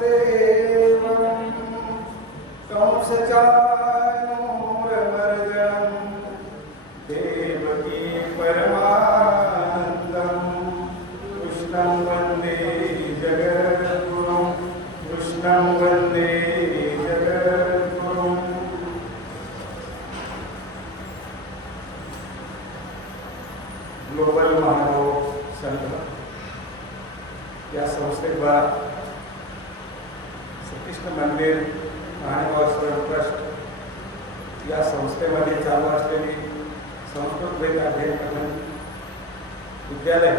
देवं कंसचाणूरमर्दनं देवकी परमानन्दं कृष्णं वन्दे जगद्गुरुं कृष्णं वन्दे जगद्गुरुं। ग्लोबल महानव संघ या संस्थेद्वारा श्रीकृष्ण मंदिर महानुभाव ट्रस्ट या संस्थेमध्ये चालू असलेली संस्कृत वेद अध्ययन विद्यालय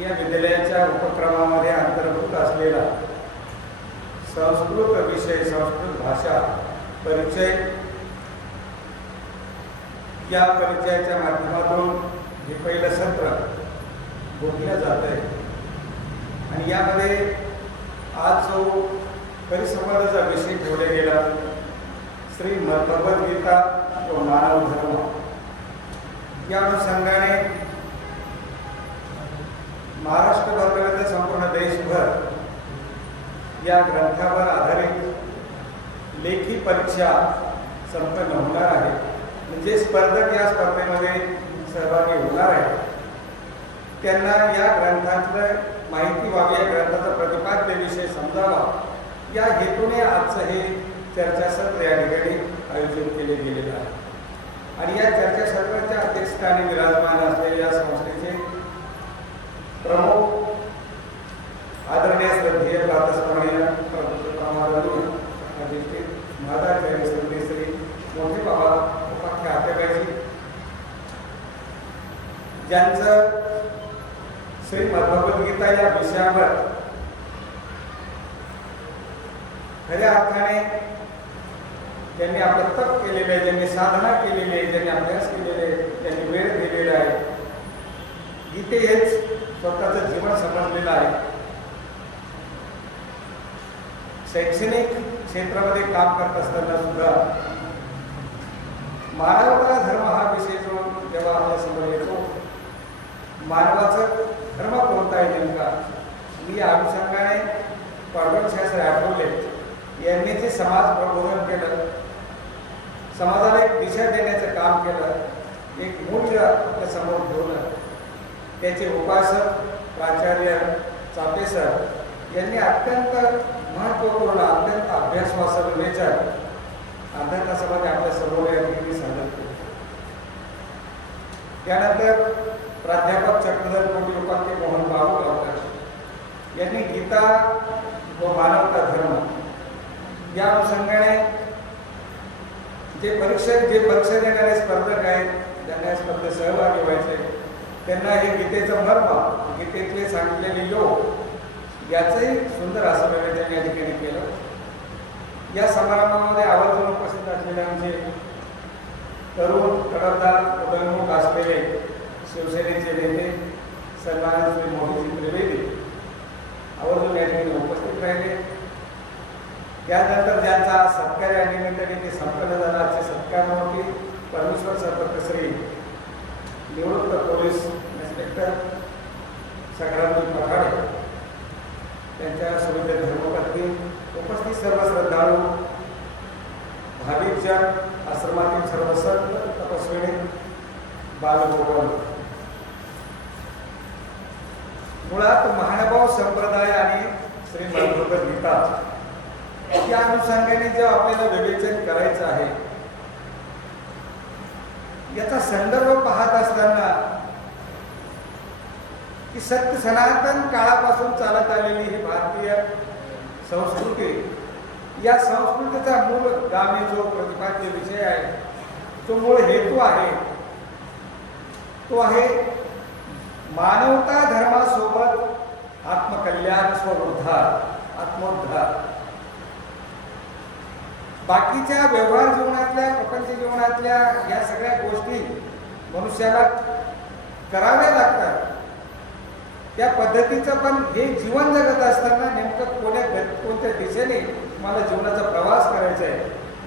या विद्यालयाच्या उपक्रमामध्ये अंतर्भूत असलेला संस्कृत विषय संस्कृत भाषा परिचय या परिचयाच्या माध्यमातून हे पहिलं सत्र बोललं जात आहे आणि यामध्ये आज जो परिसंवादाचा विषय ठेवला गेला श्रीमद्भगवद्गीता व मानव धर्म या अनुषंगाने महाराष्ट्रभर संपूर्ण देशभर या ग्रंथावर आधारित लेखी परीक्षा संपन्न होणार आहे। म्हणजे स्पर्धक या स्पर्धेमध्ये सहभागी होणार आहेत त्यांना या ग्रंथातलं माहिती व्हावी, या ग्रंथाचा प्रतिपाद्य विषय समजावा या हेतूने आजचं हे चर्चासत्र या ठिकाणी आयोजित केले गेलेलं आहे। आणि या चर्चासत्राच्या अध्यक्षस्थानी विराजमान असलेल्या या संस्थेचे प्रमुख आदरणीय श्रद्धेय प्रातस्मरणीय अधिष्ठित महादाचार्य श्री मोठे बाबा उपाख्य आत्याबाईजी ज्यांचं श्रीमद्भगवद्गीता या विषयावर खऱ्या अर्थाने ज्यांनी आपलं तप केलेलं आहे, ज्यांनी साधना केलेली आहे, ज्यांनी अभ्यास केलेले आहे, ज्यांनी वेळ दिलेला आहे, गीते हेच स्वतःचं जीवन समजलेलं आहे, शैक्षणिक क्षेत्रामध्ये काम करत असताना सुद्धा मानवता धर्म हा विषय जो जेव्हा आपल्या समोर येतो, मानवाचा धर्म कोणता आहे नेमका, मी या अनुषंगाने पांडुरंगशास्त्री आठवले यांनी जे समाज प्रबोधन केलं, समाजाला एक दिशा देण्याचं काम केलं, एक मूल्य आपल्या समोर ठेवलं, त्याचे उपासक प्राचार्य चापे सर यांनी अत्यंत महत्त्वपूर्ण अत्यंत अभ्यासवासक विचार अर्ध्या तासामध्ये आपल्या समोर या ठिकाणी सादर केले। त्यानंतर प्राध्यापक चक्रधर कोटी मोहन बाबू गावकर यांनी गीता व मानवता धर्म या अनुषंगाने जे परीक्षा देणारे स्पर्धक आहेत ज्यांना या स्पर्धेत सहभागी व्हायचे त्यांना हे गीतेचं मर्म, गीतेतले सांगितलेले योग याचंही सुंदर असं त्यांनी या ठिकाणी केलं। या समारंभामध्ये आवर्जून उपस्थित असलेले आमचे तरुण तडफदार उदयनमुख असलेले शिवसेनेचे नेते सन्माननीय श्री मोहितजी त्रिवेदी आवर्जून या ठिकाणी उपस्थित राहिले। त्यानंतर ज्यांचा सत्कार या निमित्ताने ते संपन्न झाला, आजचे सत्कारमूर्ती परमेश्वर संपर्क श्री निवृत्त पोलीस इन्स्पेक्टर संग्रामजी पठाडे त्यांच्या सुविधे धर्मपत्नी उपस्थित सर्व श्रद्धाळू भाविकजन आश्रमातील सर्व संत तपस्विनी बालगोपाल मुळात महानुभाव संप्रदाय आणि श्रीमद्भगवद्गीता या अनुषंगाने जे आपल्याला विवेचन करायचं आहे याचा संदर्भ पाहत असताना की सत्य सनातन काळापासून चालत आलेली ही भारतीय संस्कृती, या संस्कृतीचा मूळ गामी जो प्रतिपाद्य विषय आहे, जो मूळ हेतू आहे तो आहे मानवता धर्मासोबत आत्मकल्याण, स्वउद्धार, आत्मोद्धार। बाकीच्या व्यवहार जीवनातल्या प्रपंच जीवनातल्या या सगळ्या गोष्टी मनुष्याला कराव्या लागतात, त्या पद्धतीचं पण हे जीवन जगत असताना नेमकं कोणत्या दिशेने मला जीवनाचा प्रवास करायचा आहे,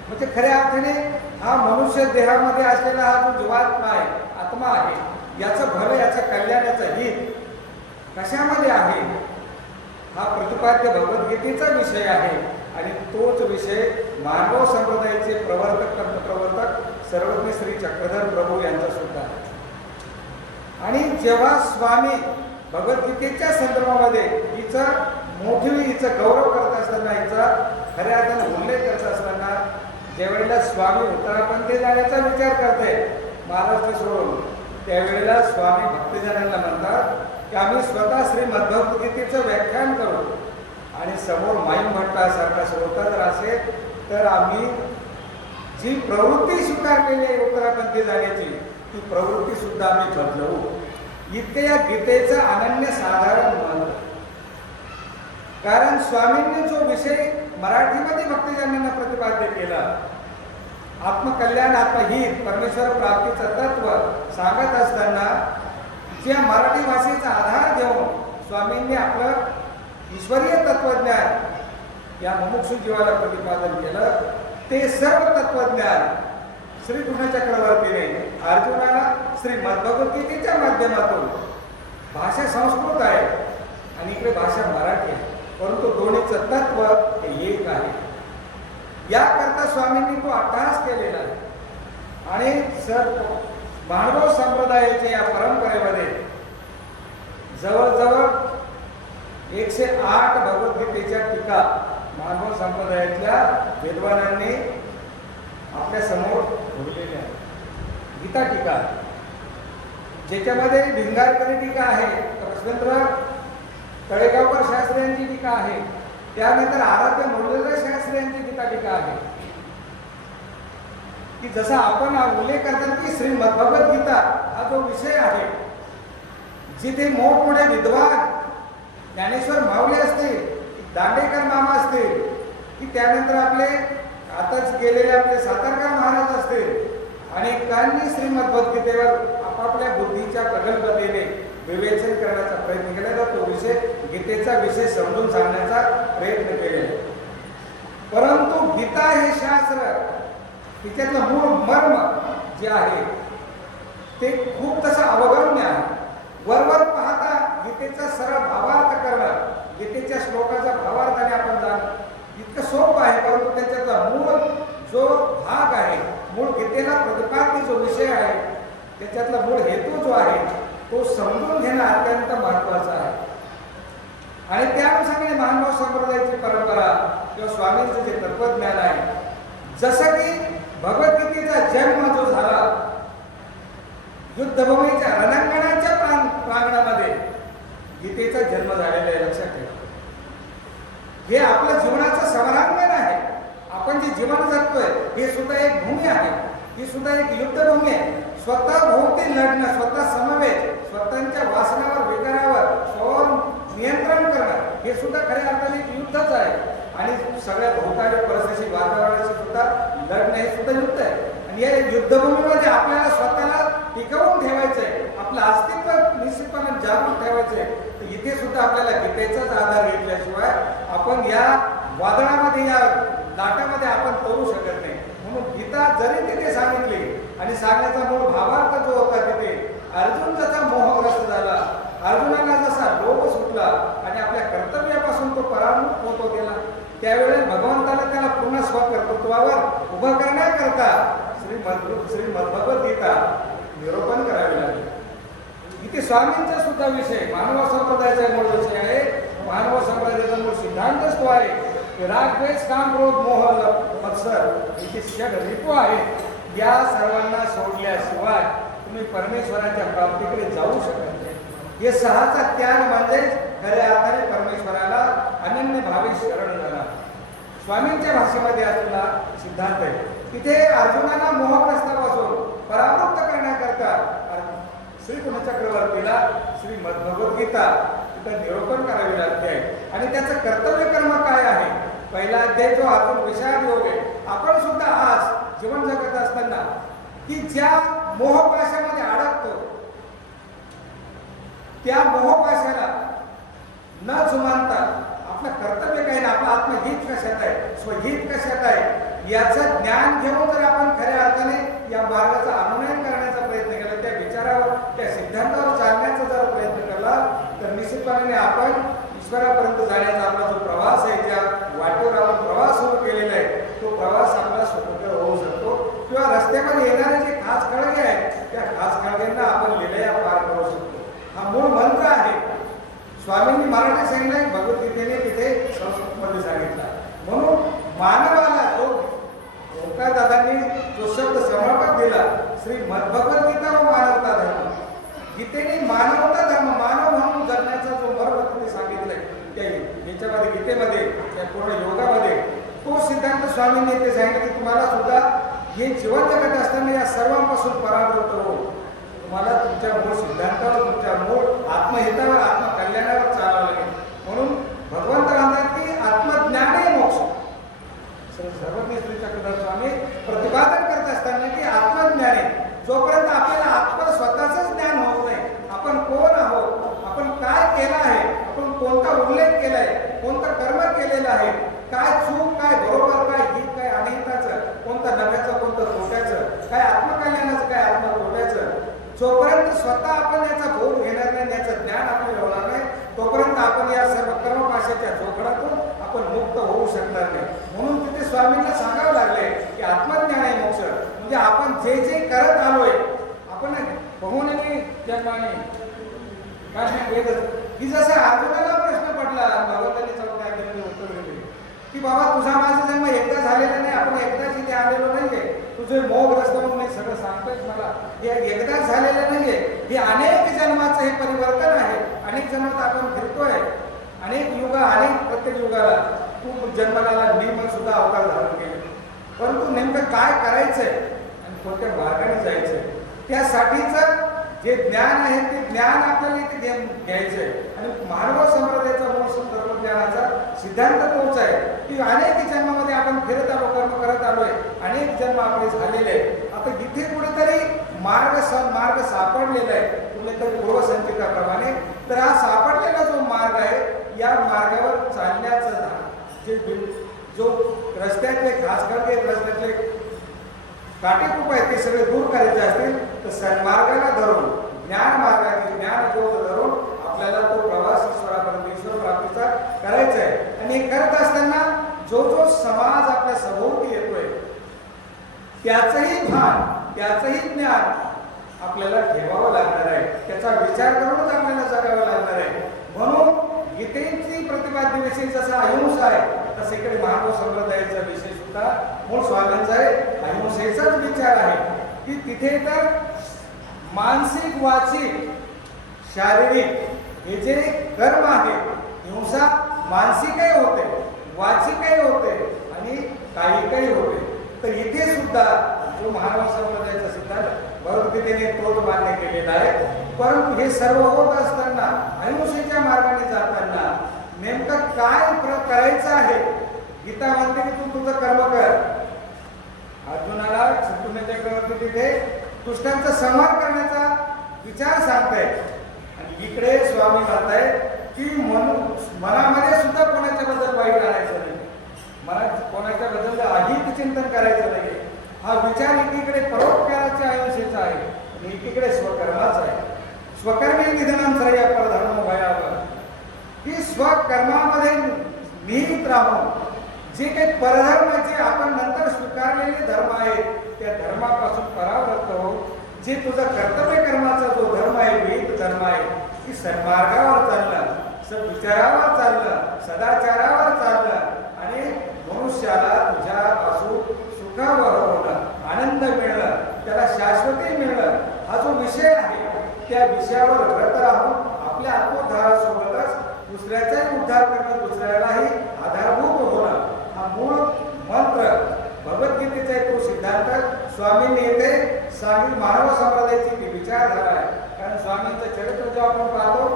म्हणजे खऱ्या अर्थाने हा मनुष्य देहामध्ये असलेला हा जो जीवात्मा आहे, आत्मा आहे, याचं भलं, याचं कल्याण, याचं हित कशामध्ये आहे हा प्रतिपाद्य भगवद्गीतेचा विषय आहे आणि तोच विषय मानव संप्रदायाचे प्रवर्तक प्रवर्तक सर्वज्ञ श्री चक्रधर प्रभू यांचा सुद्धा आहे. आणि जेव्हा स्वामी भगवद्गीतेच्या संदर्भामध्ये हिचा हिचा गौरव करत असताना, हिचा खऱ्या अर्थाने उल्लेख करत असताना ज्यावेळेला स्वामी उत्तरापंथी जाण्याचा विचार करते महाराष्ट्र सोडून, त्यावेळेला स्वामी भक्तजनांना म्हणतात की आम्ही स्वतः श्रीमद्भगवद्गीतेचं व्याख्यान करू आणि समोर माईम भट्टासारखा श्रोता जर असेल तर आम्ही जी प्रवृत्ती स्वीकारलेली आहे उत्तरापंथी जाण्याची, ती प्रवृत्ती सुद्धा आम्ही बदलवू. इतके या गीतेचं अनन्यसाधारण महत्त्व. कारण स्वामींनी जो विषय मराठीमध्ये भक्तजनांना प्रतिपाद्य केला, आत्मकल्याण आत्महित परमेश्वर प्राप्तीचं तत्व सांगत असताना ज्या मराठी भाषेचा आधार घेऊन स्वामींनी आपलं ईश्वरीय तत्वज्ञान या मुमुक्षु जीवाला प्रतिपादन केलं, ते सर्व तत्वज्ञान श्री गुणचक्रवर्तीने अर्जुनाला श्रीमद्भगवद्गीतेच्या माध्यमातून, भाषा संस्कृत आहे आणि इकडे भाषा मराठी आहे, परंतु दोन्हीचं तत्व हे एक आहे. याकरता स्वामींनी तो अट्टहास केलेला आहे. आणि मानव संप्रदायाच्या या परंपरेमध्ये जवळजवळ 108 भगवद्गीतेच्या टीका मानव संप्रदायातल्या विद्वानांनी आपल्या समोर ठेवलेल्या आहेत. गीता टीका, ज्याच्यामध्ये भिंगारकरी टीका आहे, कृष्णेंद्र तळेगावकर शास्त्री यांची टीका आहे, त्यानंतर आराध्य मुरलीधर शास्त्री यांची गीता टीका आहे. की जसा आपण उल्लेख करतात की श्रीमद्भगवद्गीता हा जो विषय आहे, जिथे मोठमोठे विद्वान ज्ञानेश्वर माऊली असतील, दांडेकर मामा असतील, की त्यानंतर आपले आताच गेलेले आपले सातारकर महाराज असतील, अनेकांनी श्रीमद्भगवद्गीतेवर आपापल्या बुद्धीच्या प्रगल्भतेने विवेचन करण्याचा प्रयत्न केला, तो विषय गीतेचा विषय समजून सांगण्याचा प्रयत्न केलेला. परंतु गीता हे शास्त्र, तिच्यातलं मूळ मर्म जे आहे ते खूप तसं अवगम्य आहे. वरवर पाहता गीतेचा सरळ भावार्थ करणं, गीतेच्या श्लोकाचा भावार्थाने आपण जाणं इतकं सोपं आहे, परंतु त्याच्यातला मूळ जो भाग आहे, मूळ गीतेला प्रतिपाद्य जो विषय आहे, त्याच्यातला मूळ हेतू जो आहे तो समजून घेणं अत्यंत महत्त्वाचं आहे. आणि त्यानुसार मानव संप्रदायाची परंपरा किंवा स्वामींचं जे तत्वज्ञान आहे, जसं की भगवद्गीतेचा जन्म जो झाला युद्धभूमीच्या रणांगणाच्या प्रांगणामध्ये गीतेचा जन्म झालेला आहे, लक्षात ठेवा. हे आपल्या जीवनाचं समरांगण आहे. आपण जे जीवन जगतोय हे सुद्धा एक भूमी आहे, ही सुद्धा एक युद्धभूमी आहे. स्वतः भोवती लढणं, स्वतः समवेत, स्वतःच्या वासनावर विकारावर स्वतः नियंत्रण करणं, हे सुद्धा खऱ्या अर्थाने एक युद्धच आहे. आणि सगळ्या भौतालिक परिस्थिती वातावरणाशी सुद्धा लढणं हे सुद्धा युद्ध आहे. आणि या युद्धभूमीमध्ये आपल्याला स्वतःला टिकवून ठेवायचं आहे, आपलं अस्तित्व निश्चितपणे जागृत ठेवायचं आहे. तर इथे सुद्धा आपल्याला गीतेचाच आधार घेतल्याशिवाय आपण या वादळामध्ये, या लाटामध्ये आपण तरू शकत नाही. म्हणून गीता जरी तिथे सांगितली आणि सांगण्याचा मूळ भावार्थ जो होता, तिथे अर्जुन जसा मोहग्रस्त झाला, अर्जुनाला जसा लोभ सुटला आणि आपल्या कर्तव्यापासून तो पराभूत होतो गेला, त्यावेळेस भगवंताला त्याला पुन्हा स्वकर्तृत्वावर उभं करण्याकरता श्रीमद्भगवद्गीता निरूपण करावे लागले. इथे स्वामींचा सुद्धा विषय मानव संप्रदायाचा मूळ विषय आहे. मानव संप्रदायाचा मूळ सिद्धांतच तो आहे की राग, द्वेष, काम, क्रोध, मोह, मत्सर इथे षड ऋतू आहेत. या सर्वांना सोडल्याशिवाय तुम्ही परमेश्वराच्या प्राप्तीकडे जाऊ शकत नाही. हे सहाचा त्याग म्हणजे खऱ्या अर्थाने परमेश्वराला अनन्य भावे शरण जाणार. स्वामींच्या भाषेमध्ये असलेला सिद्धांत आहे. तिथे अर्जुनाला मोहग्रस्तापासून परावृत्त करण्याकरता श्री गुणचक्रवर्तीला श्रीमद्भगवद्गीता तिथं निरूपण करावी लागते आहे. आणि त्याचं कर्तव्य कर्म काय आहे? पहिला अध्याय जो अर्जुन विषाद योग आहे. आपण सुद्धा आज जीवन जगत असताना की ज्या मोहपाशामध्ये अडकतो, त्या मोहपाशाला न जुमानता आपलं कर्तव्य काय ना, आपलं आत्महित कशात आहे, स्वहित कशात आहे, याचं ज्ञान घेऊन जर आपण खऱ्या अर्थाने या मार्गाचा अनुनयन करण्याचा प्रयत्न केला, त्या विचारावर, त्या सिद्धांतावर चालण्याचा जर प्रयत्न केला, तर निश्चितपणे आपण ईश्वरापर्यंत जाण्याचा आपला जो प्रवास आहे, ज्या वाटेवर आपण प्रवास सुरू केलेला आहे, तो प्रवास आपला सुखकर होऊ शकतो. किंवा रस्त्यामध्ये येणारे जे खास खळगे आहेत, त्या खास खळग्यांना आपण लिलया पार करू शकतो. हा मूळ मंत्र आहे. स्वामींनी मराठी सांगितलं, भगवद्गीतेने तिथे संस्कृतमध्ये सांगितला. म्हणून मानवाला तो ओंकार दादांनी जो शब्द समर्पक दिला, श्री भगवद्गीता व मानवता धर्म, गीतेने मानवता धर्म, मानव म्हणून जगण्याचा जो मर्म तुम्ही सांगितलंय त्या याच्यामध्ये, गीतेमध्ये, त्या पूर्ण योगामध्ये, तो सिद्धांत स्वामींनी ते सांगितलं की तुम्हाला सुद्धा हे जीवन जगत असताना या सर्वांपासून परावृत्त हो. तुम्हाला तुमच्या मूळ सिद्धांतावर, तुमच्या मूळ आत्महितावर, आत्मकल्याणावर चालावं लागेल. म्हणून भगवंत म्हणतात की आत्मज्ञान हे मोक्ष. सर्वज्ञ श्री चक्रधर स्वामी प्रतिपादन करत असताना की आत्मज्ञान आहे. जोपर्यंत आपल्याला आत्म स्वतःच ज्ञान होत नाही, आपण कोण आहोत, आपण काय केलं आहे, आपण कोणता उल्लेख केलाय, कोणतं कर्म केलेलं आहे, काय चूक, काय बरोबर, काय हित, काय अनहिताचं, कोणतं नव्याचं, कोणतं तोट्याचं, काय आत्मकल्याणाचं, काय आत्मतोट्याचं, जोपर्यंत स्वतः आपण याचा बोध घेणार नाही, याचं ज्ञान आपल्याला होणार नाही, तोपर्यंत आपण या सर्व कर्मपाशाच्या जोखडातून आपण मुक्त होऊ शकणार नाही. म्हणून तिथे स्वामींना सांगावं लागले की आत्मज्ञान आहे मोक्ष. म्हणजे आपण जे जे करत आलोय, आपण बहुनेने जन्माने काय वेद की जसं अर्जुनाला प्रश्न पडला, भगवंतांनी चौथ्या अध्यायामध्ये उत्तर दिले की बाबा तुझा माझा जन्म एकदा झालेला नाही, आपण एकदाच इथे आलेलो नाहीये, तुझे मोहग्रस्त म्हणून मी सगळं सांगतोय मला, हे एकदाच झालेलं नाहीये, हे अनेक जन्माचं हे परिवर्तन आहे. अनेक जन्मात आपण फिरतोय, अनेक युग, अनेक प्रत्येक युगाला तू जन्माला मी सुद्धा अवतार धारण केले. परंतु नेमकं काय करायचंय आणि कोणत्या मार्गाने जायचंय, त्यासाठीच जे ज्ञान आहे ते ज्ञान आपल्याला इथे घ्यायचंय. आणि मानव संप्रदायाचा मूळ तत्वज्ञानाचा सिद्धांत तोच आहे की अनेक जन्मामध्ये आपण फिरत आलो, कर्म करत आलोय, अनेक जन्म आपले झालेले आहेत. आता इथे कुठेतरी मार्ग सापडलेला आहे, कुठेतरी पूर्वसंचिकाप्रमाणे. तर हा सापडलेला जो मार्ग आहे, या मार्गावर चालण्याचं जे जो रस्त्यातले खास करके रस्त्यातले काटेकुप आहेत ते सगळे दूर करायचे असतील तर सन्मार्गाला धरून, ज्ञान मार्गाचे ज्ञान ज्योत धरून आपल्याला तो प्रवास ईश्वरापर्यंत, ईश्वर प्राप्तीचा करायचा आहे. आणि हे करत असताना जो जो समाज आपल्या सभोवती येतोय, त्याचंही भान, त्याचंही ज्ञान आपल्याला ठेवावं लागणार आहे. त्याचा विचार करूनच आपल्याला जगावं लागणार आहे. म्हणून गीतेची प्रतिपाद्य विषय जसा अहिंसा आहे, तसे इकडे मानव संप्रदायाचा विषय सुद्धा मूळ स्वामींचा आहे. अहिंसेचाच विचार आहे की तिथे तर मानसिक, वाचिक, शारीरिक हे जे कर्म आहे, हिंसा मानसिकही होते, वाचिकही होते आणि कायिकही होते. तर इथे सुद्धा जो मानव संप्रदायाचा सिद्धांत भगवद्गीतेने तोच मान्य केलेला आहे. परंतु हे सर्व होत असताना, अहिंसेच्या मार्गाने जाताना नेमकं काय करायचं आहे. गीता म्हणते की तू तुझं कर्म कर. अर्जुनाला शत्रुघ्न चक्रवर्ती तिथे दुष्टांचा संहार करण्याचा विचार सांगताय. आणि इकडे स्वामी म्हणताय की मनामध्ये सुद्धा कोणाच्या बद्दल वाईट आणायचं नाही, मनात कोणाच्या बद्दल अहित चिंतन करायचं नाही. हा विचार एकीकडे परोपकाराच्या अहिंसेचा आहे आणि एकीकडे स्वकर्माचा आहे. स्वकर्मी निधनम श्रेय परधर्म भयावह, की स्वकर्मामध्ये निहित राहून जे काही परधर्माचे आपण नंतर स्वीकारलेले धर्म आहेत, त्या धर्मापासून परावृत्त हो. जे तुझा कर्तव्य कर्माचा जो धर्म आहे, विहित धर्म आहे, की सन्मार्गावर चाललं, सद्विचारावर चाललं, सदाचारावर चाललं आणि मनुष्याला तुझ्यापासून सुखावह होणं, आनंद मिळणं, त्याला शाश्वती मिळणं, हा जो विषय आहे त्या विषयावर व्रत राहून आपल्या आत्मोद्धारासोबतच दुसऱ्याचाही उद्धार करणं, दुसऱ्यालाही आधारभूत होणं, हा मूळ मंत्र भगवद्गीतेचा तो सिद्धांत स्वामींनी येथे सांगितलं. मानव संप्रदायाची विचारधारा आहे. कारण स्वामींचं चरित्र जेव्हा आपण पाहतो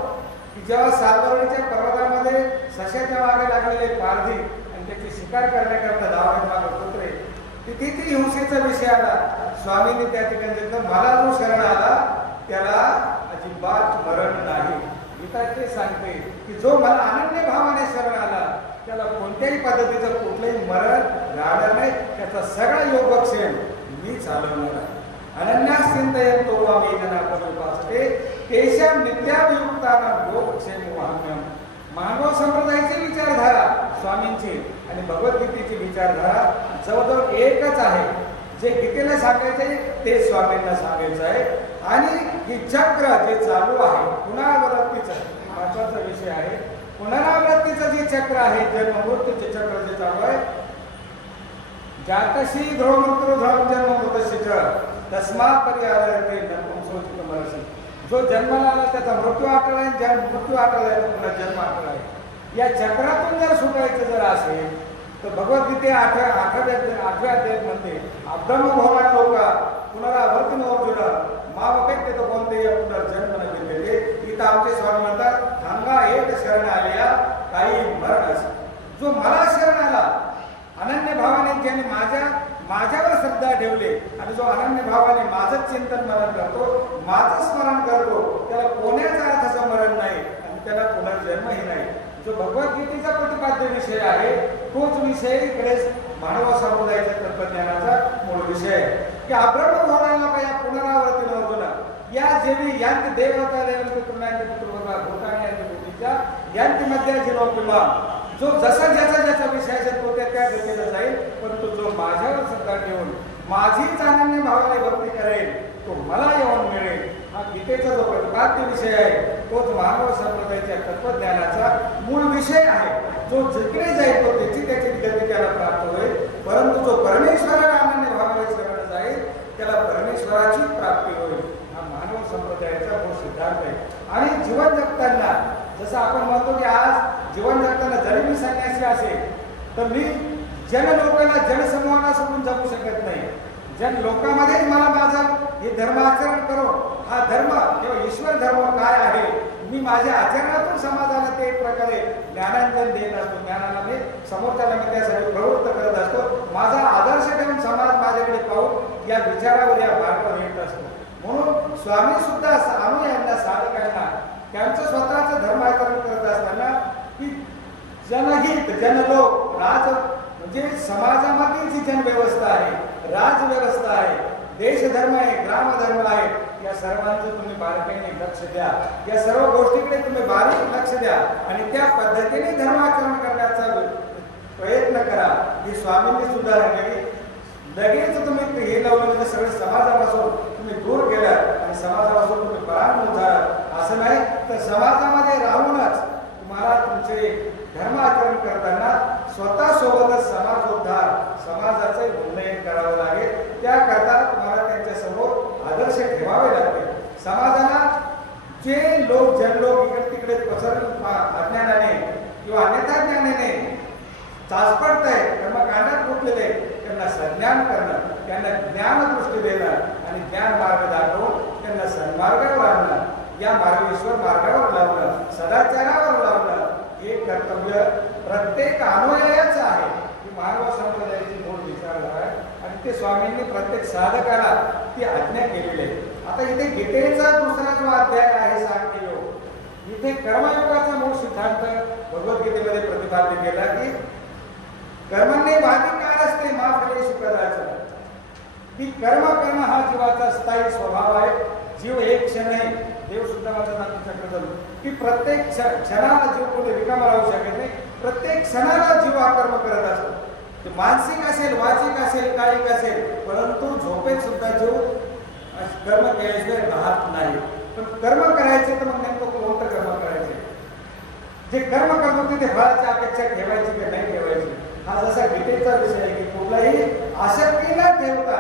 की जेव्हा सालबर्णीच्या पर्वतामध्ये सशाच्या मागे लागलेले पारधी आणि त्याची शिकार करण्याकरता धावत मागे कुत्रे, तिथे ती हिंसेचा विषय आला. स्वामींनी त्या ठिकाणी सांगितलं, मला जो शरण आला त्याला अजिबात मरण नाही. गीता ते सांगते की जो मला अनन्य भावाने शरण आला त्याला कोणत्याही पद्धतीचं कुठलंही मरण राहणार नाही, त्याचा सगळा योगक्षेम मी चालवणार आहे. अनन्यास चिंतयन्तो मामेन नापरुपासते तेषां नित्याभियुक्तानां योगक्षेम वाहम्यम. मानव संप्रदायाची विचारधारा स्वामींची आणि भगवद्गीतेची विचारधारा जवळजवळ एकच आहे. जे गीतेला सांगायचे ते स्वामींना सांगायचं आहे. आणि ही चक्र जे चालू आहे पुनरावृत्तीचं महत्वाचा विषय आहे. पुनरावृत्तीचं जे चक्र आहे जन्म मृत्यूचे चक्र जे चालू आहे, जातशी ध्रुव मृत्यू ध्रुव जन्म मृतशी च तस्मात् पर्यायते नपुंसोचित मनसी. जो जन्माला आला त्याचा मृत्यू आठवला आहे, मृत्यू आठवला आहे पुन्हा जन्म आठवला आहे. या चक्रातून जर सुटायचं जर असेल तर भगवद्गीते आठव्या अध्यायामध्ये अब्रह्मभवान लोका पुनरावर्तीन अर्जुन मावपेक्षे तो कोणते पुनर्जन्म न घेतले. इथं आमचे स्वामी म्हणतात थांबा एक शरण आल्या काही मरण. जो मला शरण आला अनन्य भावाने, ज्याने माझ्यावर श्रद्धा ठेवले आणि जो अनन्य भावाने माझं चिंतन मरण करतो, माझं स्मरण करतो, त्याला कोण्याचा अर्थाचं मरण नाही आणि त्याला पुनर्जन्मही नाही. जो भगवद्गीतेचा प्रतिपाद्य विषय आहे तोच विषय इकडे मानव समुदायाच्या तत्वज्ञानाचा मूळ विषय आहे की अब्रह्म भवनाला काय पुनरावर्ती अर्जुना या जेवी यांत देवता देवते पुण्याचे पुत्रभगा भूतानी यांच्या बुद्धीच्या यांच्या मध्ये जीवन किंवा जो जसा ज्याचा विषय असेल तो त्या गतीला जाईल. परंतु जो माझ्यावर श्रद्धा ठेवून माझीच अनन्य भावाने भक्ती करेल तो मला येऊन मिळेल. हा गीतेचा जो प्रतिपाद्य विषय आहे तोच मानव संप्रदायाच्या तत्वज्ञानाचा मूळ विषय आहे. जो जिकडे जाईल तो त्याची गती त्याला प्राप्त होईल. परंतु जो परमेश्वराला अनन्य भावाने शरण जाईल त्याला परमेश्वराची प्राप्ती होईल. हा मानव संप्रदायाचा मूळ सिद्धांत आहे. आणि जीवन जगताना जसं आपण म्हणतो की आज जीवन जगताना जरी मी संन्यासी असेल तर मी जन लोकांना जनसमूहांना सोडून जगू शकत नाही. जन लोकांमध्येच मला माझा हे धर्माचरण करो, हा धर्म किंवा ईश्वर धर्म काय आहे मी माझ्या आचरणातून समाजाला ते एक प्रकारे ज्ञानांजन देत असतो. ज्ञानाला मी समोरच्याला मी त्यासाठी प्रवृत्त करत असतो. माझा आदर्श ठेवून समाज माझ्याकडे पाहून या विचारावर या मार्गावर येत असतो. म्हणून स्वामी सुद्धा अनुयायांना साधकांना त्यांचं स्वतःचं धर्माचरण करत असताना की जनहित जनलोक राज म्हणजे समाजामधील जी जनव्यवस्था आहे, राजव्यवस्था आहे, देशधर्म आहे, ग्रामधर्म आहे, या सर्वांचं तुम्ही बारकाईने लक्ष द्या. या सर्व गोष्टीकडे तुम्ही बारीक लक्ष द्या आणि त्या पद्धतीने धर्माचरण करण्याचा प्रयत्न करा. ही स्वामींनी सुद्धा लगेच तुम्ही हे लावलं म्हणजे सगळे समाजापासून तुम्ही दूर गेलात आणि समाजापासून तुम्ही परांगमुख झालात असं नाही. तर समाजामध्ये राहूनच तुम्हाला तुमचे धर्माचरण करताना स्वतः सोबतच समाजोद्धार समाजाचे उन्नयन करावं लागेल. त्याकरता तुम्हाला त्यांच्यासमोर आदर्श ठेवावे लागतील. समाजाला जे लोक जनलोक इकडे तिकडे अज्ञानाने किंवा अन्यथा ज्ञानाने चाचपडत आहे, कर्मकांडात गुंतलेले त्यांना सज्ञान करणं, त्यांना ज्ञानदृष्टी देणं आणि ज्ञान मार्ग दाखवून त्यांना सन्मार्गावर आणणं, या मार्गेश्वर मार्गावर लावणं, सदाचारावर लावणं हे कर्तव्य प्रत्येक अनुयायाचं आहे. ही मानव संप्रदायाची मूळ विचारधारा आहे आणि ते स्वामींनी प्रत्येक साधकाला ती आज्ञा केलेली आहे. आता इथे गीतेचा दुसरा जो अध्याय आहे सांख्ययोग, इथे कर्मयोगाचा मूळ सिद्धांत भगवद्गीतेमध्ये प्रतिपादित केला की कर्मने वाधिकार असते माफलेशु कदाचन. की कर्म करणं हा जीवाचा स्थायी स्वभाव आहे. जीव एक क्षण आहे. देव सुद्धा माझा की प्रत्येक क्षणाला जीव कोणी रिकामा राहू शकत नाही. प्रत्येक क्षणाला जीव हा कर्म करत असतो. ते मानसिक असेल, वाचिक असेल, कायिक असेल, परंतु झोपेत सुद्धा जीव कर्म केल्याशिवाय राहत नाही. पण कर्म करायचे तर मग नेमकं कोणतं कर्म करायचे? जे कर्म करतो ते फळाची अपेक्षा ठेवायची की नाही ठेवायची, हा जसा गीतेचा विषय आहे की कुठलाही आसक्ती न ठेवता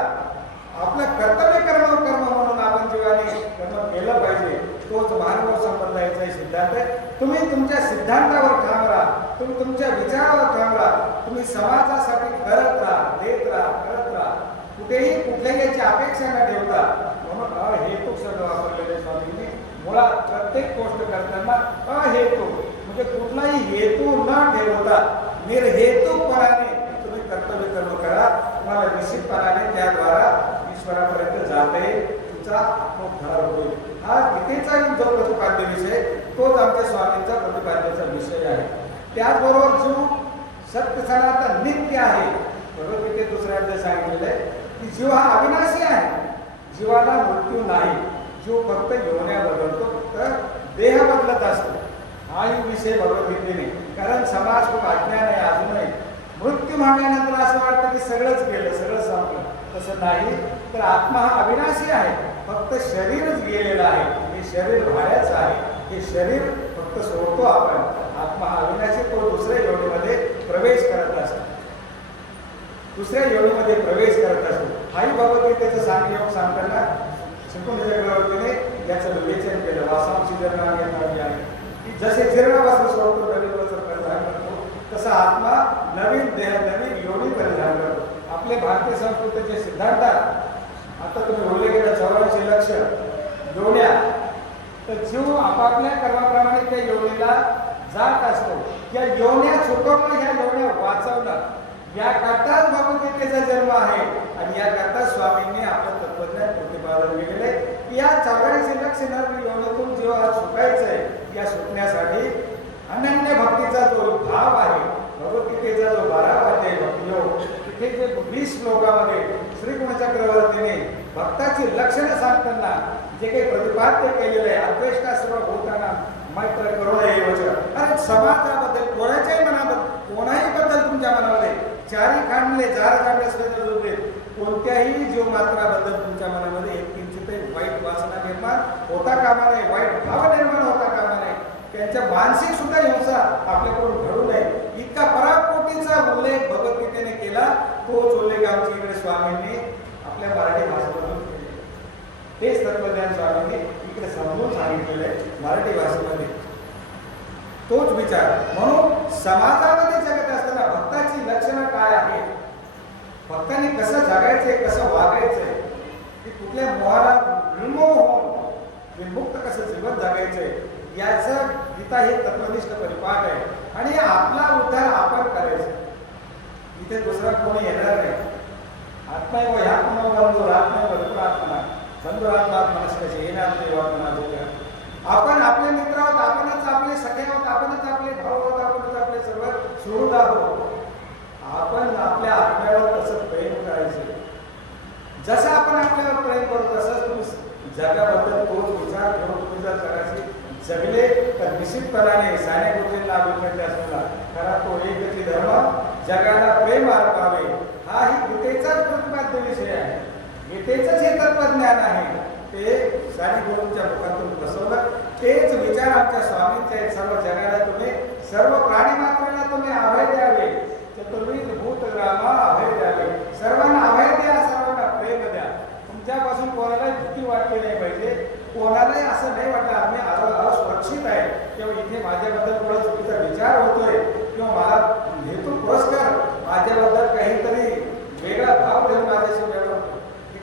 आपलं कर्तव्य कर्म म्हणून आपण जीवाने कर्म केलं पाहिजे. तोच मानव संप्रदायाचा सिद्धांत आहे. तुम्ही तुमच्या सिद्धांतावर ठाम राहा, तुम्ही तुमच्या विचारावर ठाम राहा, तुम्ही समाजासाठी करत राहा, देत राहा, करत राहा, कुठेही कुठल्याही याची अपेक्षा न ठेवता. म्हणून अहेतुक शब्द वापरलेले स्वामींनी. मुळात प्रत्येक गोष्ट करताना अहेतुक म्हणजे कुठलाही हेतू न ठेवता निर्हेतुकपणाने तुम्ही कर्तव्य कर्म करा. तुम्हाला निश्चितपणाने त्याद्वारा ईश्वरापर्यंत जाता येईल, तुमचा आत्मोद्धार होईल. हा गीतेचा जो प्रतिपाद्य विषय तोच आमच्या स्वामींचा प्रतिपाद्याचा विषय आहे. त्याचबरोबर जो सत्य सनातन नित्य आहे, भगवद्गीतेत दुसऱ्या अध्यायात सांगितलेलं आहे की जीव हा अविनाशी आहे. जीवाला मृत्यू नाही. जीव फक्त योन्या बदलतो, फक्त देह बदलत असतो. हाही विषय भगवद्गीतेने. कारण समाज खूप अज्ञान आहे अजूनही. मृत्यू म्हणल्यानंतर असं वाटतं की सगळंच गेलं, सगळं संपलं. तसं नाही. तर आत्मा हा अविनाशी आहे, फक्त शरीरच गेलेलं आहे. हे शरीर भाड्याचं आहे. हे शरीर फक्त सोडतो आपण. आत्मा हा अविनाशी, तो दुसऱ्या योनीमध्ये प्रवेश करत असतो. दुसऱ्या योनीमध्ये प्रवेश करत असतो. हाही भगवद्गीतेचं सांगयोग सांगताना शिकवून चक्रवर्तीने याचं विवेचन केलं. वासांची जर नाम येणारी आहे की जसे जीर्णावस्था सोडतो नवीन वस्त्र परिधान करतो, तसा आत्मा नवीन देह नवीन योनी परिधान करतो. आपले भारतीय संस्कृतीचे सिद्धांत आता तुम्ही बोलले गेलं 84 लक्ष योन्या. तर जीव आपापल्या कर्माप्रमाणे त्या योनीला जात असतो. या योन्या चुकवणं, ह्या योन्या वाचवणं, याकरताच भगवद्गीतेचा जन्म आहे. आणि याकरता स्वामींनी आपलं तत्वज्ञान प्रतिपादन केलेले की या 84 लक्ष योनीतून जीवाला सुटायचं आहे. या सुटण्यासाठी अनन्य भक्तीचा जो भाव आहे, भगवद्गीतेचा जो 12वा अध्याय भक्तियोग, तिथे जे 20 श्लोकामध्ये श्रीकृष्ण चक्रवर्तीने भक्ताची लक्षणं सांगताना जे काही प्रतिपाद्य केलेलं आहे, अद्वेष्टा सर्व भूताना मैत्र करुणा एवच. अरे समाजाबद्दल कोणाच्याही मनाबद्दल, कोणाही बद्दल तुमच्या मनामध्ये चारी खांडले जार काढले असले, कोणत्याही जीवमात्राबद्दल तुमच्या मनामध्ये एक किंचितही वाईट वासना निर्माण होता कामा नये, वाईट भाव निर्माण होता कामा नये. त्यांच्या मानसिक सुद्धा हिंसा आपल्याकडून घडू नये, इतका पराकोटीचा उल्लेख भगवद्गीतेने केला. तोच उल्लेख आमच्या इकडे स्वामींनी आपल्या मराठी भाषेमधून केले. तेच तत्वज्ञान स्वामींनी इकडे समजून सांगितलेलं आहे मराठी भाषेमध्ये. तोच विचार. म्हणून समाजामध्ये जगत असताना भक्ताची लक्षणं काय आहे, भक्तांनी कसं जगायचंय, कसं वागायचंय, की कुठल्या मोहाला विमोह होऊन विमुक्त कसं जीवन जगायचंय, याचं गीता हे तत्वनिष्ठ परिपाठ आहे. आणि आपला उद्धार आपण करायचा. इथे दुसरा कोणी येणार नाही. आत्मा व ह्यात्मा बंधू आत्मा भरपूर आत्मा बंधुरात्मा मनस्कशी येणार नाही वाटणार. आपण आपले मित्र आहोत, आपणच आपले सखे आहोत, आपणच आपले भाऊ आहोत, आपणच आपले सर्व सुहृद आहोत. आपण आपल्या आत्म्यावर तसं प्रेम करायचं. जसं आपण आपल्यावर प्रेम करतो तसंच तुम्ही जगाबद्दल तोच विचार करून तुम्ही जर जगाशी जगले तर निश्चितपणाने साने गुरुजींना अभिप्रेत असलेला खरा तो एकची धर्म जगाला प्रेम अर्पावे, हाही गीतेचाच प्रतिपाद्य विषय आहे. गीतेचंच हे तत्वज्ञान आहे. ते साने गुरूंच्या मुखातून बसवलं. तेच विचार आमच्या स्वामींच्या सर्व जगाला तुम्ही, सर्व प्राणी मात्राला तुम्ही अभय द्यावे. चतुर्विध भूत ग्रामा अभय द्यावे. सर्वांना अभय द्या, सर्वांना प्रेम द्या. तुमच्यापासून कोणालाही भीती वाटली नाही पाहिजे. कोणालाही असं नाही वाटलं आम्ही असुरक्षित आहे किंवा इथे माझ्याबद्दल थोडा चुकीचा विचार होतोय किंवा मला हेतू पुरस्कार माझ्याबद्दल काहीतरी वेगळा भाव देऊन माझ्याशी व्यवहार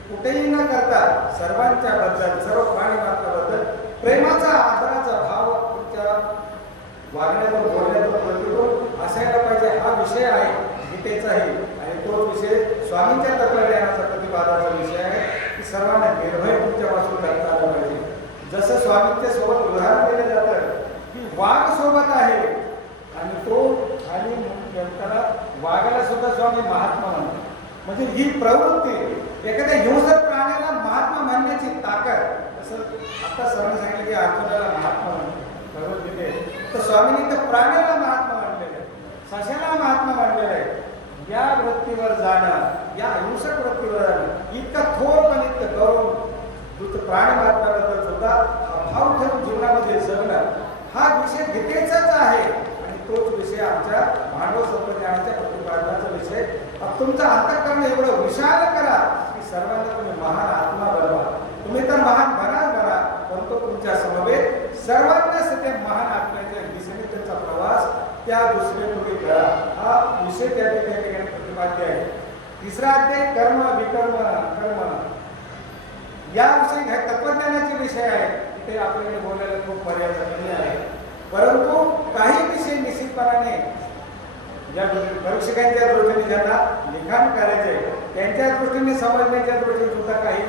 कुठेही न करता सर्वांच्या बद्दल, सर्व प्राणी मात्राबद्दल प्रेमाचा आदराचा भाव तुमच्या वागण्यातून बोलण्यातून प्रतिकूल असायला पाहिजे. हा विषय आहे गीतेचाही. आणि तो विषय स्वामींच्या तत्वज्ञानाचा प्रतिपादाचा विषय आहे की सर्वांना निर्भय तुमच्यापासून करता आलं पाहिजे. जसं स्वामींच्या सोबत उदाहरण दिलं जातं की वाघ सोबत आहे आणि तो आणि त्याला वाघाला सुद्धा स्वामी महात्मा म्हणतात. म्हणजे ही प्रवृत्ती एखाद्या हिंसक प्राण्याला महात्मा म्हणण्याची ताकद. असं आता स्वामी सांगितलं की अर्जुनाला महात्मा म्हणतो भगवद्गीतेत, तर स्वामींनी त्या प्राण्याला महात्मा मानलेलं आहे, सशाला महात्मा मानलेलं आहे. या वृत्तीवर जाणं, या हिंसक वृत्तीवर जाणं, इतका थोर पण इतकं करून प्राणी मात्राबद्दल सुद्धा भाव ठेवून जीवनामध्ये जगणं, हा विषय गीतेचाच आहे. आणि तोच विषय आमच्या मानव संप्रदायाच्या प्रतिपादनाचा विषय. तुमचं अंतःकरण एवढं विशाल करा की सर्वांना तुम्ही महान आत्मा बनवा. तुम्ही तर महान बना, परंतु तुमच्या समवेत सर्वांना सध्या महान आत्म्याच्या दिशेने त्यांचा प्रवास त्या दुसरे तुम्ही करा. हा विषय त्या ठिकाणी प्रतिपाद्य आहे. तिसरा अध्याय कर्म विकर्म कर्म या विषयी तत्वज्ञानाचे विषय आहे. तिथे आपल्याकडे बोलायला खूप मर्यादा कमी आहे. परंतु काही विषय निश्चितपणाने या परीक्षकांच्या दृष्टीने ज्यांना लिखाण करायचे त्यांच्या दृष्टीने समजण्याच्या दृष्टीने सुद्धा काही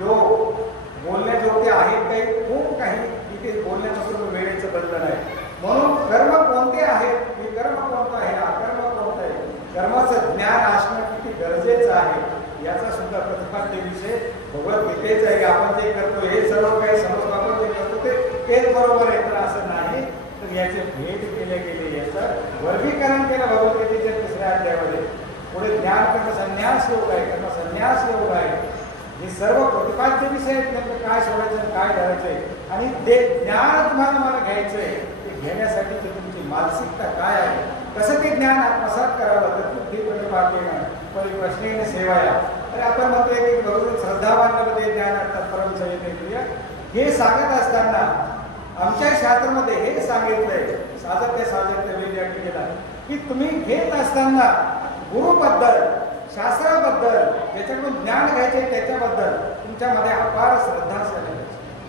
योग बोलण्याजोगे आहेत, काही खूप काही इथे बोलण्यापासून वेळेचं बंधन आहे. म्हणून कर्म कोणते आहेत, विकर्म कोणतं आहे, अकर्म कोणतं आहे, कर्माचं ज्ञान असणं किती गरजेचं आहे याचा सुद्धा प्रतिपाद्य विषय भगवद्गीतेच आहे. आपण जे करतो हे सर्व काही समज आपण जे करतो तेच बरोबर आहे तर असं नाही. तर तर याचे भेद केले गेले, याचं वर्गीकरण केलं भगवद्गीतेच्या 3ऱ्या अध्यायामध्ये. पुढे ज्ञान कर्म संन्यास योग आहे, कर्म संन्यास योग आहे. हे सर्व प्रतिपाद्य विषय आहेत, नेमकं काय सोडायचं काय करायचंय. आणि ते ज्ञान तुम्हाला मला घ्यायचंय, ते घेण्यासाठीची तुमची मानसिकता काय आहे, कसं ते ज्ञान आत्मसात करावं. तर बुद्धीपणे पाहणं परिप्रश्नेने सेवाया. अरे आपण म्हणतोय की भगवत श्रद्धावानमध्ये ज्ञान असतात परमसंयमे. हे सांगत असताना आमच्या शास्त्रामध्ये हे सांगितलंय, साधत्य वेद केला की तुम्ही घेत असताना गुरुबद्दल, शास्त्राबद्दल, ज्याच्याकडून ज्ञान घ्यायचे त्याच्याबद्दल तुमच्यामध्ये अपार श्रद्धा असायला पाहिजे.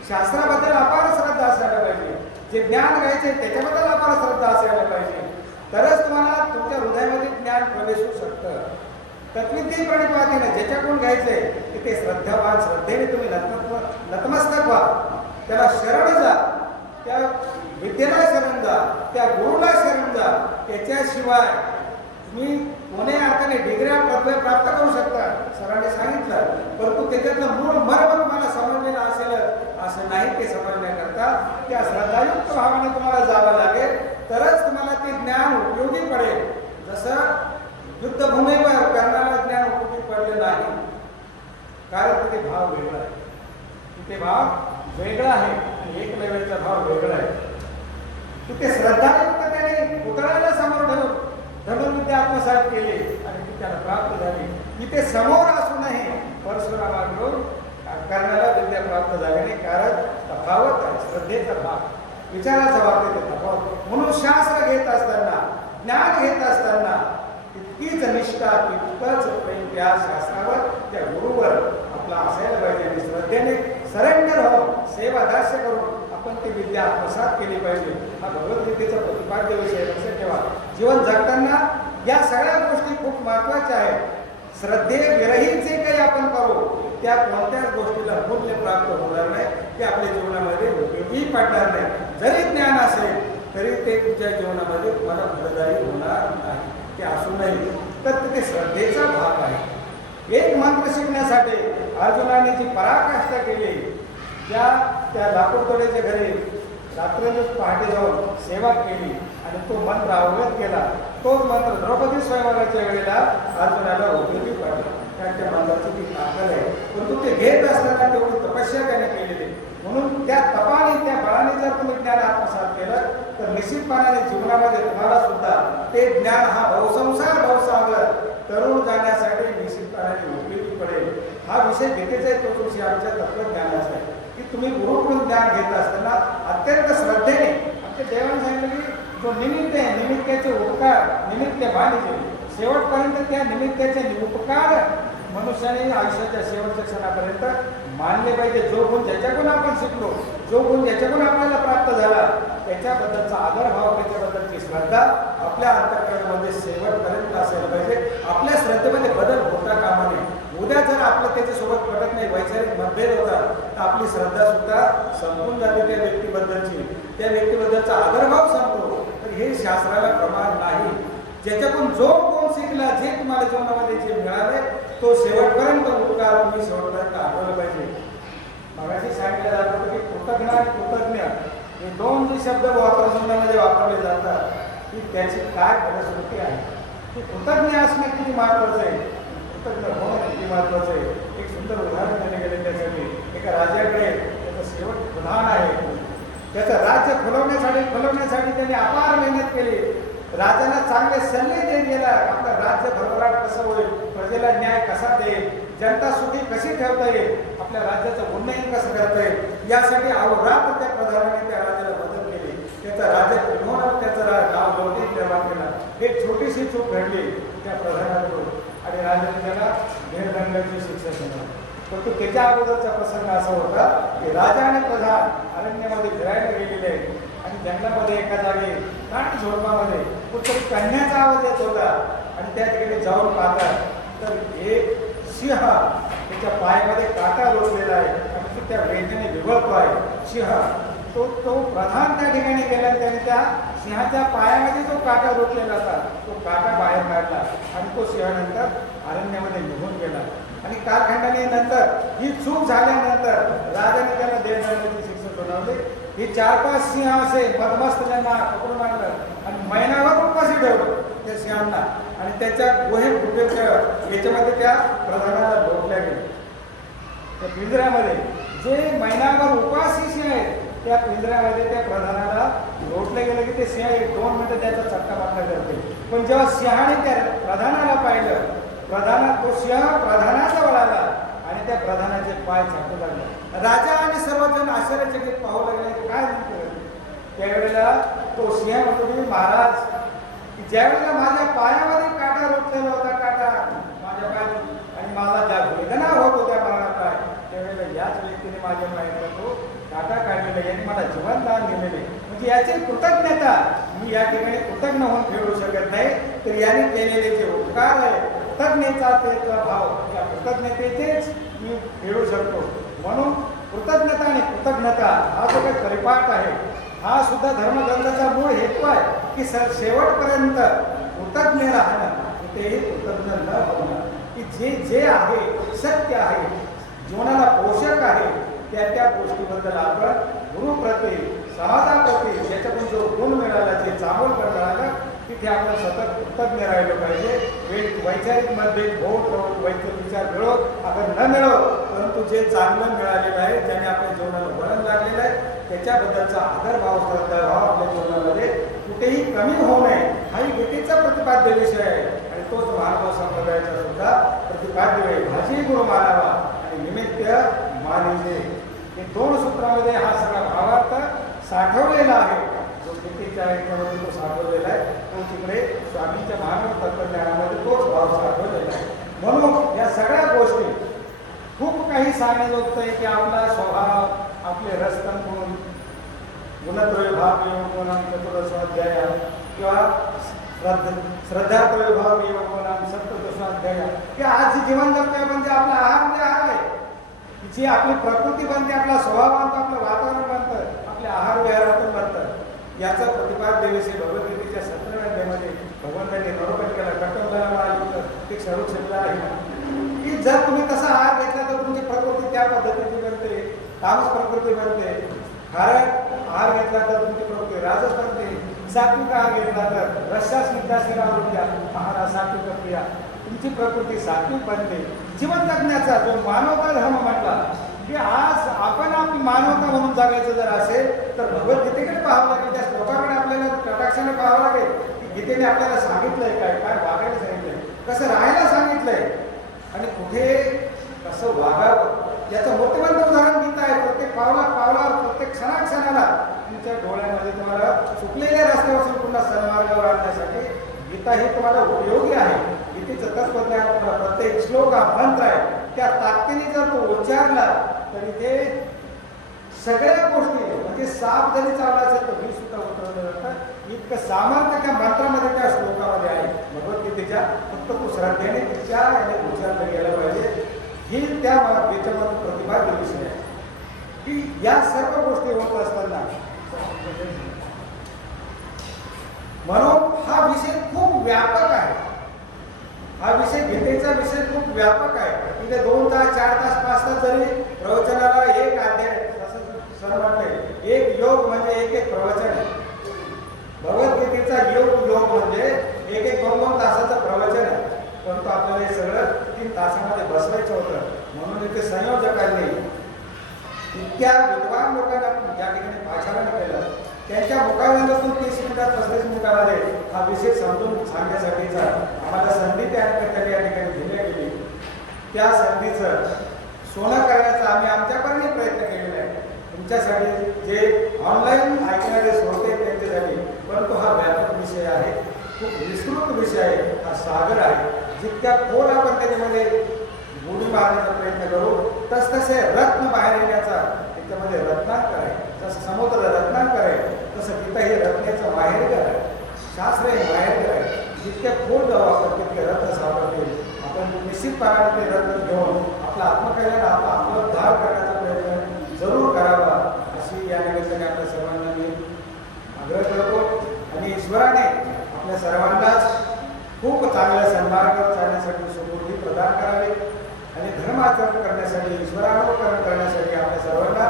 शास्त्राबद्दल अपार श्रद्धा असायला पाहिजे. जे ज्ञान घ्यायचे त्याच्याबद्दल अपार श्रद्धा असायला पाहिजे. तरच तुम्हाला तुमच्या हृदयामध्ये ज्ञान प्रवेश होऊ शकतं. तत्विधी प्रणिपातीने ज्याच्याकडून घ्यायचंय ते श्रद्धावान, श्रद्धेने तुम्ही नतमस्तक व्हा, त्याला शरण जा, त्या विद्येला शरण जा, त्या गुरुला शरण जा. त्याच्याशिवाय तुम्ही कोण्या अर्थाने डिग्र्या पदव्या प्राप्त करू शकता, सरांनी सांगितलं, परंतु त्याच्यातलं मूळ मर्म तुम्हाला समजलेलं असेल असं नाही. ते समजण्याकरता त्या श्रद्धायुक्त भावाने तुम्हाला जावं लागेल, तरच तुम्हाला ते ज्ञान उपयोगी पडेल. जसं युद्धभूमीवर कर्णाला ज्ञान उपयोगी पडले नाही, कारण तिथे भाव वेगळा आहे. तिथे भाव वेगळा आहे आणि एकलव्याचा भाव वेगळा आहे. तिथे श्रद्धायुक्त त्याने पुतळ्याला समोर ठेवून धनुर्विद्या आत्मसात केली आणि ती त्याला प्राप्त झाली. तिथे समोर असूनही परशुरामाकडून कर्णाला विद्या प्राप्त झाली नाही, कारण तफावत आहे. श्रद्धेचा भाग, विचाराचा बाबतीत तफावत. म्हणून शास्त्र घेत असताना, ज्ञान घेत असताना तितकीच निष्ठा, तितकंच प्रेम त्या शास्त्रावर, त्या गुरुवर आपला असायला पाहिजे. आणि श्रद्धेने सरेंडर होऊन, सेवा दास्य करून आपण ती विद्या आत्मसात केली पाहिजे. हा भगवद्गीतेचा प्रतिपाद्य विषय. लक्षात ठेवा, जीवन जगताना या सगळ्या गोष्टी खूप महत्वाच्या आहेत. श्रद्धे विरहित जे काही आपण करू त्या कोणत्याच गोष्टीला मूल्य प्राप्त होणार नाही, ते आपल्या जीवनामध्ये उपयोगी पडणार नाही. जरी ज्ञान असेल तरी ते तुमच्या जीवनामध्ये तुम्हाला फलदायी होणार नाही. ते असू नये, तर ते श्रद्धेचा भाग आहे. एक मंत्र शिकण्यासाठी अर्जुनाने जी पराकाष्ठा केली, त्या लाकूडतोड्याच्या घरी रात्रंदिवस पहाटे जाऊन सेवा केली आणि तो मंत्र अवगत केला, तोच मंत्र द्रौपदी स्वयंवराच्या वेळेला अर्जुनाला उपयोगी पडला. त्या मंत्राची ती ताकद आहे. परंतु ते घेत असताना तेवढी तपस्या त्याने केलेली. म्हणून त्या तपाने, त्या बळाने जर तुम्ही ज्ञान आत्मसात केलं तर निश्चितपणाने जीवनामध्ये तुम्हाला सुद्धा ते ज्ञान, हा भवसंसार, भवसागर तरुण जाण्यासाठी निश्चितपणाने उपयोगी पडेल. हा विषय गीतेचा आहे, तो विषय आमच्या तत्वज्ञानाचा आहे की तुम्ही गुरुकडून ज्ञान घेत असताना अत्यंत श्रद्धेने, आमच्या देवाने सांगितलं की जो निमित्त आहे, निमित्ताचे उपकार, निमित्त बांधले शेवटपर्यंत, त्या निमित्ताचे उपकार मनुष्याने आयुष्याच्या शेवटच्या क्षणापर्यंत मानले पाहिजे. जो गुण ज्याच्याकडून आपण शिकलो, जो गुण ज्याच्याकडून आपल्याला प्राप्त झाला, त्याच्याबद्दलचा आदरभाव, त्याच्याबद्दलची श्रद्धा आपल्या अंतःकरणामध्ये शेवटपर्यंत असायला पाहिजे. आपल्या श्रद्धेमध्ये बदल होता कामा नये. उद्या जर आपलं त्याच्यासोबत पटत नाही, वैचारिक मतभेद होता, तर आपली श्रद्धा सुद्धा संपून जाते त्या व्यक्तीबद्दलची, त्या व्यक्तीबद्दलचा आदरभाव संपतो. तर हे शास्त्राला प्रमाण नाही. ज्याच्याकडून जो कोण शिकला, जे तुम्हाला जीवनामध्ये जे मिळाले, तो शेवटपर्यंत उपकार तुम्ही शेवटपर्यंत आठवलं पाहिजे. मगाशी सांगितलं जात होतं की कृतज्ञ आणि कृतज्ञ हे दोन जे शब्द वापरसंघामध्ये वापरले जातात, की त्याची काय फलश्रुती आहे. की कृतज्ञ असणे किती महत्वाचं आहे, कृतज्ञ होणं किती महत्वाचं आहे. एक सुंदर उदाहरण दिले गेले त्यासाठी. एका राजाकडे त्याचं शेवट प्रधान आहे, त्याचं राज्य फुलवण्यासाठी त्यांनी अपार मेहनत केली. राजाला चांगले सल्ले देत गेला, आपलं राज्य भरभराट कसं होईल, प्रजेला न्याय कसा देईल, जनता सुखी कशी ठेवता येईल, आपल्या राज्याचं उन्नयन कसं करता येईल, यासाठी अहोरात्र त्या प्रधानाने त्या राजाला मदत केली. त्याचा राजा पुन्हा त्याचं गाव गौरव निर्माण केला. एक छोटीशी चूक घडली त्या प्रधानाकडून आणि राजाने त्याला निर्दंडाची शिक्षा दिली. परंतु त्याच्या अगोदरचा प्रसंग असा होता की राजा आणि प्रधान अरण्यामध्ये फिरायला गेलेले आणि जंगलामध्ये एका जागी नाट झोडपामध्ये कुठतरी कन्याचा आवाज येत होता आणि त्या ठिकाणी जाऊन पाहतात तर एक सिंह त्याच्या पायामध्ये काटा रोचलेला आहे आणि तो त्या वेदनेने विवळतो आहे. सिंह तो प्रधान त्या ठिकाणी गेला आणि त्याने त्या सिंहाच्या पायामध्ये जो काटा रोचलेला होता तो काटा बाहेर काढला आणि तो सिंह नंतर अरण्यामध्ये निघून गेला. आणि कालखंडाने नंतर ही चूक झाल्यानंतर राजाने त्याला देशदंडाची शिक्षा सुनावली. हे 4-5 सिंह असे मदमस्त त्यांना पकडून आणलं आणि महिनाभर उपाशी ठेवलं त्या सिंहांना आणि त्याच्या गुहेच्या याच्यामध्ये त्या प्रधानाला लोटल्या गेले. त्या पिंजऱ्यामध्ये जे महिनाभर उपाशी सिंह आहेत त्या पिंजऱ्यामध्ये त्या प्रधानाला लोटले गेले की ते सिंह 1-2 मिनिटं त्याचा चक्का करते. पण जेव्हा सिंहाने त्या प्रधानाला पाहिलं, तो सिंह प्रधानाचा वळाला आणि त्या प्रधानाचे पाय छाटू लागले. राजा आणि सर्वजण आश्चर्यचकित पाहू लागले काय म्हणतो. त्यावेळेला तो सिंह म्हणतो की महाराज, ज्यावेळेला माझ्या पायामध्ये काटा रोखलेला होता, काटा माझ्या पायात आणि मला ज्या वेदना होत होत्या मरणापाय, त्यावेळेला याच व्यक्तीने माझ्या पायाला तो काटा काढलेला, यांनी मला जीवनदान दिलेले. म्हणजे याची कृतज्ञता मी या ठिकाणी कृतज्ञ होऊन फेडू शकत नाही. तर याने केलेले जे उपकार आहे, कृतज्ञतेचा भाव, या कृतज्ञतेचेच मी फेडू शकतो. म्हणून कृतज्ञता आणि कृतज्ञता हा जो काही परिपाठ आहे, हा सुद्धा धर्मग्रंथाचा मूळ हेतू आहे की शेवटपर्यंत कृतज्ञ राहणं, तेही कृतज्ञ न होणं. की जे आहे सत्य आहे, जीवनाला पोषक आहे, त्या गोष्टीबद्दल आपण गुरुप्रती, समाजाप्रती ज्याच्याकडून जो गुण मिळाला, जे चांगलं पण मिळालं, तिथे आपण सतत कृतज्ञ राहिलो पाहिजे. वैचारिक मतभेद होत वैचारिक विचार मिळो अगर न मिळो, परंतु जे चांगलं मिळालेलं आहे, ज्याने आपल्या जीवनाला वळण लागलेलं आहे, त्याच्याबद्दलचा आदरभाव, श्रद्धाभाव आपल्या जीवनामध्ये कुठेही कमी होऊ नये, हाही गीतेचा प्रतिपाद्य विषय आहे आणि तोच महानुभाव संप्रदायाचा सुद्धा प्रतिपाद्य आहे. भाजी गुरु मानावा आणि निमित्त मानिजे. हे 2 सूत्रामध्ये हा सगळा भावार्थ साठवलेला आहे. जो गीतेच्या ऐकण्यामध्ये तो साठवलेला आहे, तो तिकडे स्वामींच्या महानुभाव तत्वज्ञानामध्ये तोच भाव साठवलेला आहे. म्हणून या सगळ्या गोष्टी खूप काही सांगण्याजोगतं आहे की आपला स्वभाव, आपले रसतंतून गुणत्रय भाव योग चतुर्दशाध्याय किंवा श्रद्धात्रय भाव योग सप्तदशाध्याय, की आज जे जीवन जगतोय म्हणजे आपला आहार म्हणजे आहार आहे. जी आपली प्रकृती बनते, आपला स्वभाव बनतो, आपलं वातावरण बनतं, आपले आहार विहारातून बनतं. याचा प्रतिपाद्य विषय भगवद्गीतेच्या 17व्या अध्यायामध्ये भगवंतांनी निरूपण केला. कटोला ते सर्व शब्द आहे की जर तुम्ही तसा आहार घेतला तर तुमची प्रकृती त्या पद्धतीची बनते, तामस प्रकृती बनते. खारट आहार घेतला तर तुमची प्रकृती राजस बनते. सात्विक आहार घेतला तर रस्सा स्निग्धासीन आहार सात्विक क्रिया, तुमची प्रकृती सात्विक बनते. जीवन जगण्याचा जो मानवता धर्म म्हटला की आज आपण आपली मानवता म्हणून जगायचं जर असेल तर भगवद्गीतेकडे पाहावं लागेल, त्या श्लोकाकडे आपल्याला कटाक्षाने पाहावं लागेल की गीतेने आपल्याला सांगितलंय काय वागायला सांगितलंय, कसं राहायला सांगितलंय आणि कुठे कसं वागावं. याचं मोठेवंत उदाहरण गीता आहे. प्रत्येक पावलावर प्रत्येक क्षणाक्षणाला तुमच्या डोळ्यामध्ये तुम्हाला चुकलेल्या रस्त्यापासून पुन्हा सन्मार्गावर आणण्यासाठी गीता ही तुम्हाला उपयोगी आहे. गीतेचं तत्वज्ञान तुम्हाला प्रत्येक श्लोक हा मंत्र आहे, त्या ताकदीने जर तो उच्चारला तरी ते सगळ्या गोष्टी म्हणजे साप जरी चालला असेल तर मी सुद्धा उतरवलं जातं. इतकं सामर्थ्य त्या मंत्रामध्ये, त्या श्लोकामध्ये आहे भगवद्गीतेच्या. फक्त तो श्रद्धेने त्या उच्चारलं गेलं पाहिजे. ही त्या याच्यामध्ये प्रतिपाद्य विषय आहे की या सर्व गोष्टी होत असताना म्हणून हा विषय खूप व्यापक आहे. हा विषय गीतेचा विषय खूप व्यापक आहे. तिथे 2 तास 4 तास 5 तास जरी प्रवचनाला एक अध्याय असं सर म्हटले, एक योग म्हणजे एक प्रवचन आहे. भगवद्गीतेचा योग म्हणजे एक 2-2 तासाचं प्रवचन आहे. परंतु आपल्याला हे सगळं 3 तासामध्ये बसवायचं होतं. म्हणून इथे संयोजकांनी इतक्या विद्वान लोकांना ज्या ठिकाणी पाचारण केलं, त्यांच्या मुखाबंधातून 30 मिनिटात 35 मिनिटामध्ये हा विषय समजून सांगण्यासाठीचा आम्हाला संधी त्या या ठिकाणी दिली गेली. त्या संधीचं सोनं करण्याचा आम्ही आमच्याकडे प्रयत्न केलेला आहे. तुमच्यासाठी जे ऑनलाईन ऐकणारे श्रोते त्यांच्यासाठी, परंतु हा व्यापक विषय आहे, खूप विस्तृत विषय आहे, हा सागर आहे. जितक्या खोल आपण त्याच्यामध्ये बुडी मारण्याचा प्रयत्न करू तसतसे रत्न बाहेर येण्याचा त्याच्यामध्ये रत्नाकर आहे. जसं समुद्र रत्नाकर आहे तसं गीता हे रत्नाचं माहेरघर आहे, शास्त्र हे माहेरघर आहे. जितक्या खोल जाऊ आपण तितके रत्न सापडतील. आपण निश्चितपणाने ते रत्न घेऊन आपला आत्मकल्याण, आपला आत्मोद्धार करण्याचा प्रयत्न जरूर करावा अशी या निमित्ताने आपल्या सर्वांना मी आग्रह करतो. आणि ईश्वराने आपल्या सर्वांनाच खूप चांगल्या सन्मार्गावर चालण्यासाठी सुबुद्धी प्रदान करावी आणि धर्माचरण करण्यासाठी, ईश्वरानुकरण करण्यासाठी आपल्या सर्वांना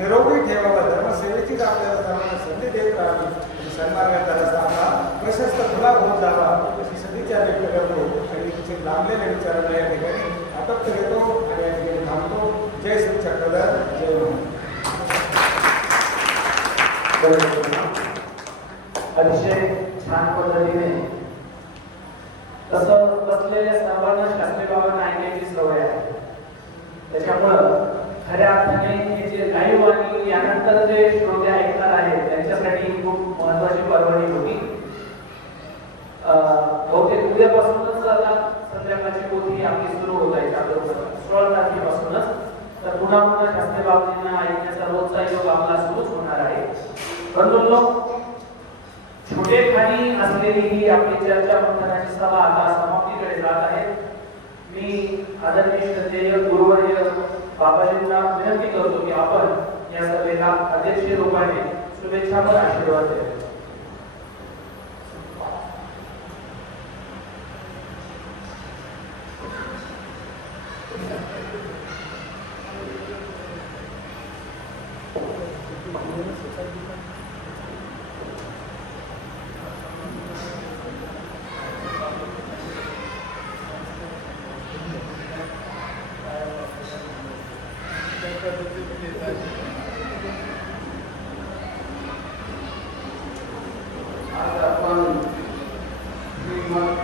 निरोगी ठेवावं, धर्मसेवेचीच आपल्याला सर्वांना संधी देत राहावी आणि सन्मार्गाचा रस्ता आपला प्रशस्त खुला होत जावा अशी सदिच्छा व्यक्त करतो आणि तुमचे लांबलेले विचारांना या ठिकाणी आटोप घेतो आणि या ठिकाणी थांबतो. जय श्री चक्रधर, जय महाराज. अतिशय छान पद्धतीने तसं बसलेल्या सर्वांना शास्त्री बाबांना ऐकण्याची सवय आहे. त्याच्यामुळं खऱ्या अर्थाने हे जे लाईव्ह आणि यानंतर जे श्रोते ऐकणार आहेत त्यांच्यासाठी खूप महत्वाची पर्वणी होती. बहुतेक उद्यापासूनच आता संध्याकाळची पोथी आपली सुरू होत आहे. 16 तारखेपासूनच तर पुन्हा शास्त्री बाबांना ऐकण्याचा रोजचा योग आपला सुरूच होणार आहे. परंतु छोटे खाणी असलेली ही आपली चर्चा मंथनाची सभा आता समाप्तीकडे जात आहे. मी आदरणीय श्रद्धेय गुरुवर्य बाबाजींना विनंती करतो की आपण या सभेला अध्यक्षीय रूपाने शुभेच्छापर आशीर्वाद द्यावे. आज आपण श्रीमद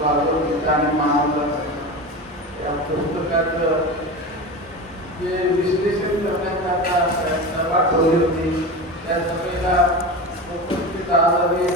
भागवत गीता आणि महाभारत या पुस्तकाचं जे विश्लेषण करण्याकरता सभा ठेवली होती. त्या सभेला उपस्थित आदरणीय